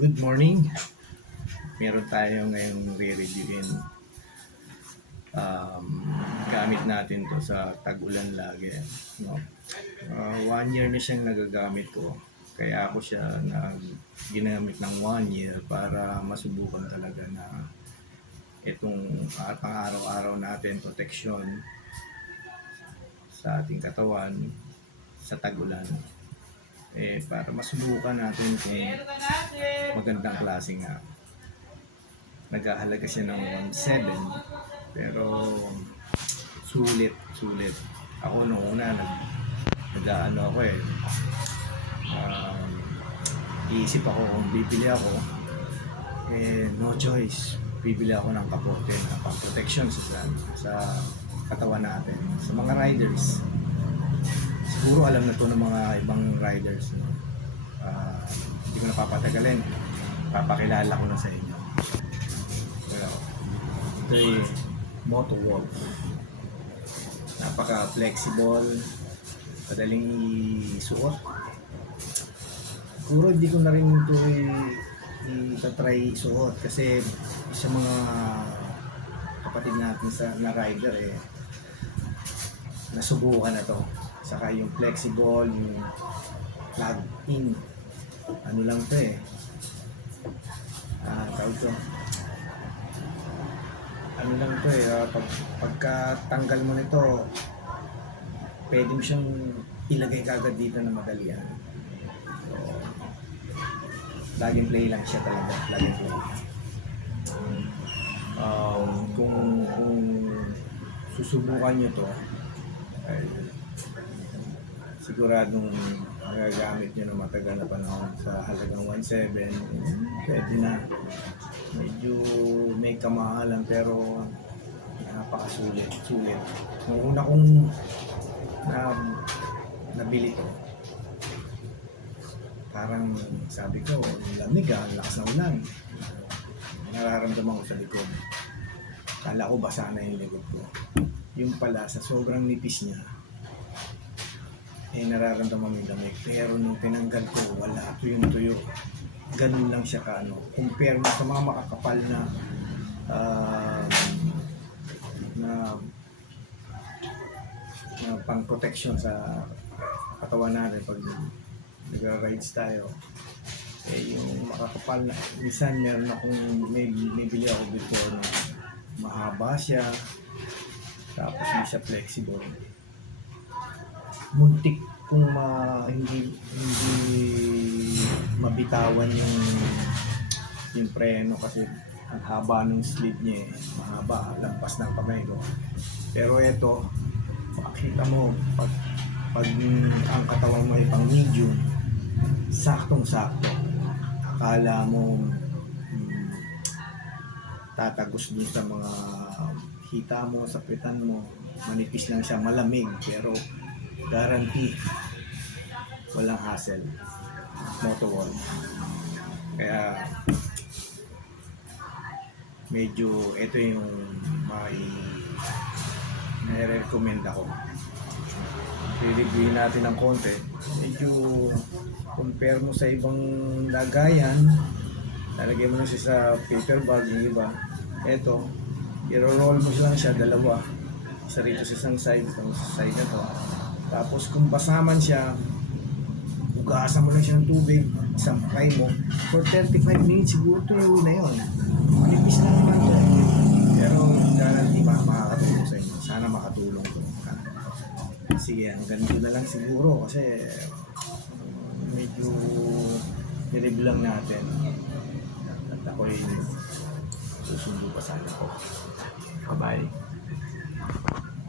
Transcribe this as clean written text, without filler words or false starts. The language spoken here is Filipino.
Good morning. Meron tayo ngayong re-reviewin. Gamit natin to sa tag-ulan lagi. No? 1 year na siyang nagagamit ko. Kaya ako siya ginamit ng 1 year para masubukan talaga na itong pang-araw-araw natin proteksyon sa ating katawan sa tag-ulan. Para masubukan natin kung magandang klase nga. Naghahalaga siya ng 1.7 pero sulit. Ako nung una nag-ano ako iisip ako kung bibili ako, no choice, bibili ako ng kapote na pang-protection sa katawan natin. Sa mga riders, siguro alam na to ng mga ibang riders, no? Hindi ko na papatagalin, papakilala ko na sa inyo. Ito ay Motowolf. Napaka-flexible, madaling isuot. Siguro hindi ko na rin ito i-try isuot kasi sa mga kapatid natin na rider nasubukan na to. Saka yung flexible, yung plug-in, ano lang to tawag to, ano lang to pagkatanggal mo nito, pwede mo siyang ilagay kagad dito na madalian. So, plug and play lang siya talaga, plug and play. Kung susubukan nyo to, ay siguradong magagamit nyo na matagal na panahon. Sa halagang 1.7 pwede na. Medyo may kamahalan pero napakasulit. Nung una kong nabili to, parang sabi ko, lamig lakas na ulan. Nararamdaman ko sa likod. Kala ko basa na yung likod ko. Yung pala, sa sobrang nipis niya, nararamdaman yung lamig. Pero nung tinanggal ko, wala, tuyong-tuyo. Ganun lang siya compare mo sa mga makakapal na pang protection sa katawan natin pag nag-rides tayo. Yung makakapal na, minsan meron akong may bili ako before na mahaba siya, tapos hindi siya flexible. Muntik kung hindi mabitawan yung preno kasi ang haba ng sleeve niya mahaba, lampas ng kamay ko. Pero ito, makita mo pag ang katawan mo ay pang medium, saktong-sakto. Akala mo tatagos dun sa mga hita mo, sa pitan mo, manipis lang siya, malamig, pero guarantee walang hassle. Motowolf. Kaya medyo ito yung nai-recommend ako. I-review natin ng konti. Medyo compare mo sa ibang lagayan, lalagay mo na siya sa paper bag, yung iba. Ito, i-roll mo lang siya, dalawa. Isa rito sa isang side, sa side na to. Tapos kung basaman siya, ugasan mo lang siya ng tubig, sampay mo, for 35 minutes siguro tuyo na yun. Manipis na naman to. Pero guarantee makakatulong sa inyo. Sana makatulong to. Sige, hanggang dito na lang siguro kasi medyo nireview lang natin. At ako'y susundo pa sana ko. Bye-bye.